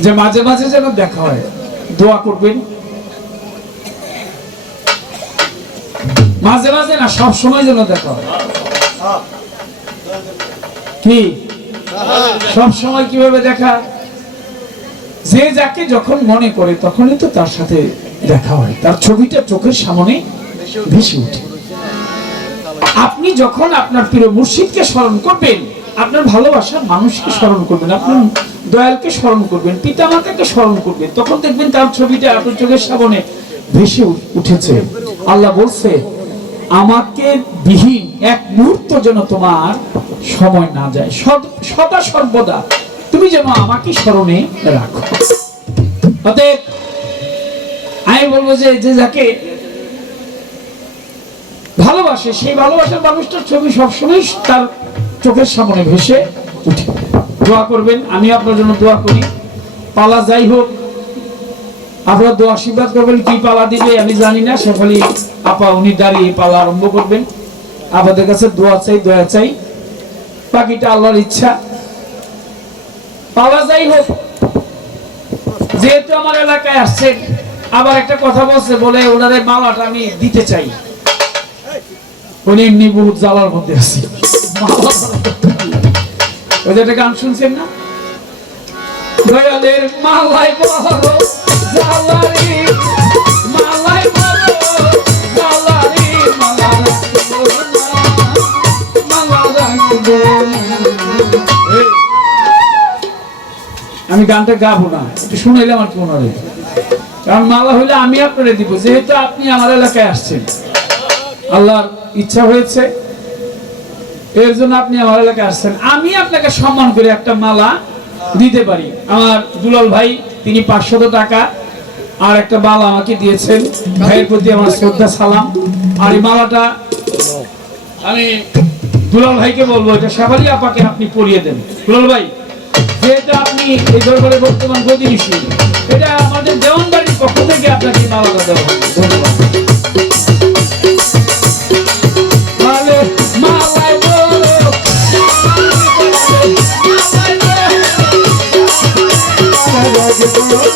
যে মাঝে মাঝে যেন দেখা হয়। দোয়া করবেন। মাঝে মাঝে না, সব সময় যেন দেখা হয়। কি? সব সময় কীভাবে দেখা? যে যাকে যখন মনে করে, তখনই তো তার সাথে দেখা হয়। তার ছবিটা চোখের সামনে ভেসে উঠে আপনি যখন আপনার প্রিয় মুর্শিদকে স্মরণ করবেন আপনার ভালোবাসার মানুষকে স্মরণ করবেন, আপনার দয়ালকে স্মরণ করবেন পিতা মাতাকে স্মরণ করবেন। তখন দেখবেন তার ছবিটা আপনার চোখের সামনে ভেসে উঠেছে। আল্লাহ বলছে, আমাকে বিহীন এক মুহূর্ত যেন তোমার সময় না যায়। সদা সর্বদা তুমি যেন আমাকে স্মরণে রাখো। অতএব আমি বলব যে যে যাকে ভালোবাসে, সেই ভালোবাসার মানুষটার ছবি সবসময় তার চোখের সামনে ভেসে উঠে। দোয়া করবেন, আমি আপনার জন্য দোয়া করি। পালা যাই হোক, আপনারা দোয়া আশীর্বাদ করবেন, কি পালা দিবে আমি জানি না সেখানে আপা উনি দাঁড়িয়ে পালা আরম্ভ করবেন। আপনাদের কাছে দোয়া চাই, দয়া চাই। বাকিটা আল্লাহর ইচ্ছা। পালা যাই হোক, যেহেতু আমার এলাকায় আসছেন, আবার একটা কথা বলছে, বলে ওনাদের মালাটা আমি দিতে চাই। উনি এমনি বহুত জ্বালার মধ্যে আছে। একটা গান শুনছেন না? দয়ালের মালাই আমি গানটা গাবো না, একটু শুনাইলাম আর কি কারণ মালা হইলে আমি আপনারে দিব, যেহেতু আপনি আমার এলাকায় আসছেন। আল্লাহর ইচ্ছা হয়েছে এর জন্য আপনি আমার এলাকায় আসছেন। আমি আপনাকে সম্মান করে একটা মালা দিতে পারি। আমার দুলাল ভাই, তিনি পাঁচশত টাকা আর একটা মালা আমাকে দিয়েছেন। ভাইয়ের প্রতি আমার শ্রদ্ধা, সালাম। আর এই মালাটা আমি দুলাল ভাইকে বলব, এটা শেফালি আপাকে আপনি পরিয়ে দেন। দুলাল ভাই, যেহেতু আপনি এই দরবারে বর্তমান প্রতিনিধি এটা আমাদের দেওয়ানবাড়ির পক্ষ থেকে আপনাকে মালাটা দেবো ধন্যবাদ।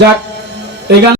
যাক এই